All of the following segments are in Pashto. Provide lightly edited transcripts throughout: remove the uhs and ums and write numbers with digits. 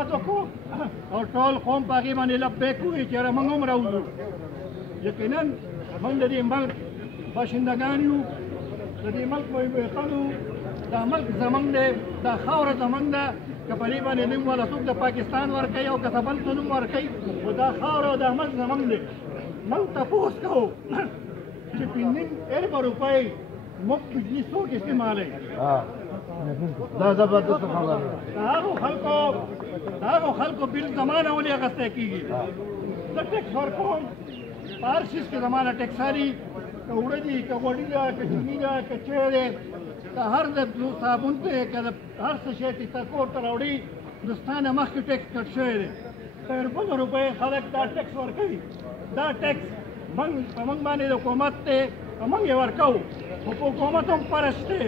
आवाज وکړو او ټول قوم په هغې باندې لبیک ووایي چې یاره موږ هم راوځو. یقینا موږ د دې ملک باشندګان یو، د دې ملک وطن یو، دا ملک زموږ دی، دا خاوره زموږ ده. که په دې باندې نوم والا څوک د پاکستان ورکوي او که څه بل څه نوم ورکوي، خو دا خاوره او دا ملک زموږ دی. موږ تپوس کوو چې 5,000 روپۍ موږ بجلي څوک استعمالوي. دا زبردست خبره ده. د هغو خلکو بیل زمانه ولې اخیستی کېږي؟ زه ټیکس ورکوم، په هر څیز کې زمانه ټیکس لري، که اوړه دي، که غوړي ده، که چیني ده، که چای دی، که هر د صابون دی، که د هر څه شی چې تا کور ته راوړي نو ستا نه مخکې ټیکس کټ شوی دی. په 5,000 روپۍ خلک دا ټیکس ورکوي. دا ټیکس په موږ باندې د حکومت دی، په موږ یې ورکوو، خو په حکومت هم فرض دی.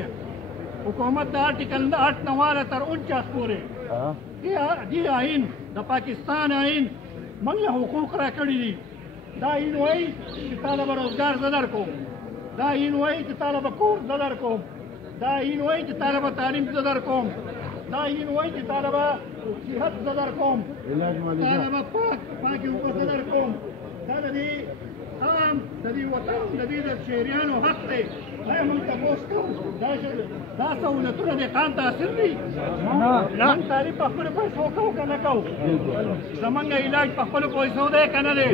حکومت د آرټیکل 8 نه واله تر 49 پورې دې آئین د پاکستان آئین موږ له حقوق راکړي دي. دا آئین وایي چې تاله به روزګار زه درکوم، دا آئین وایي چې تاله به کور زه درکوم، دا آئین وایي چې تاله به تعلیم زه درکوم، دا آئین وایي چې تاله به صحت زه درکوم، تاله به پاکې اوبه زه درکوم. دا د دې عام د دې وطن د دې د شهریانو حق دی. آیا موږ تپوس کوو دا سهولتونه دې قام ته حاصل دي؟ موږ تعلیم په خپلو پیسو کوو که نه کوو؟ زمونږ علاج په خپلو پیسو دی که نه دی؟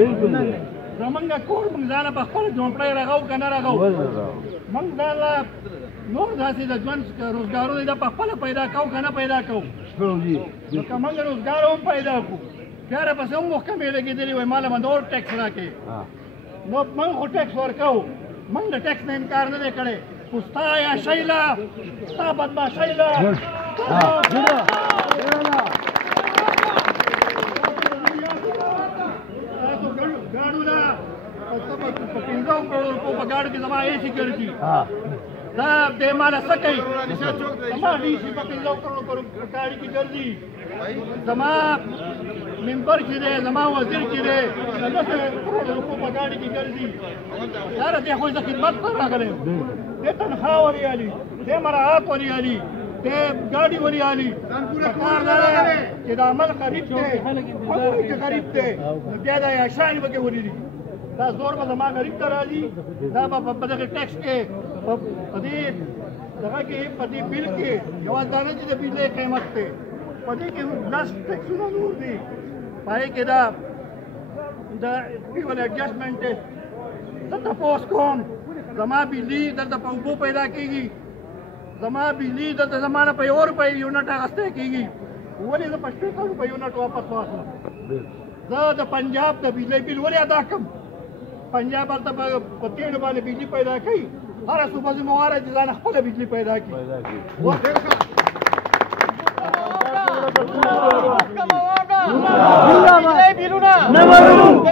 زمونږ کور موږ ځانه په خپله جومپړی رغو که نه رغو؟ موږ دا نور داسې د ژوند روزګارونه دا په خپله پیدا کوو که نه پیدا کوو؟ نو که موږ روزګار هم پیدا کړو، بیا راپسې هم محکمې لګېدلي وایي ما له باندې اور ټیکس راکړې. نو موږ خو ټیکس ورکوو، موږ د ټیکس نه انکار نه دی کړی، خو ستا عیاشۍ له ستا بدماشۍ له تاسو ګاډو له په 15 کروڑ روپو په ګاډو کې زما اے سیکیورټي دا دې ماله څه کوي؟ زما ډي سي په 15 کروڑ په ګاډي کې ګرځي، زما ممبر چې دی، زما وزیر چې دی 10 کروڑ روپو په ګاډي کې ګرځي. یاره دې خو زه خدمت ته راغلی یم، دې تنخوا ولې الي، دې مراعات ولې الي، دې ګاډي ولې الي؟ پکار دا دی چې دا عمل غریب دی، هغوی چې غریب دی نو بیا دا عیاشانې پکې ولې دي؟ دا زور به زما غریب ته راځي. دا به په دغه ټیکس کې په دې دغه کې په دې بیل کې یوازې دا نه چې د بجلۍ قیمت دی، په دې کې 10 ټیکسونه نور دي، په هغې کې دا فیول ایډجسټمنټ دی. زه تپوس کوم زما بجلي دلته په اوبو پیدا کېږي، زما بجلي دلته زما نه په 1 روپۍ یونټ اخیستی کېږي، ولې زه په 60 روپۍ یونټ واپس واخلم؟ زه د پنجاب د بجلۍ بل ولې ادا کړم؟ پنجاب هلته په تیلو باندې بجلي پیدا کوي، هره صوبه ذمهواره چې ځان خپله بجلي پیدا کړي.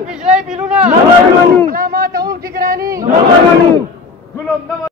بجلی بیلونه نه منو، لا ماتونکي ګراني نه منو.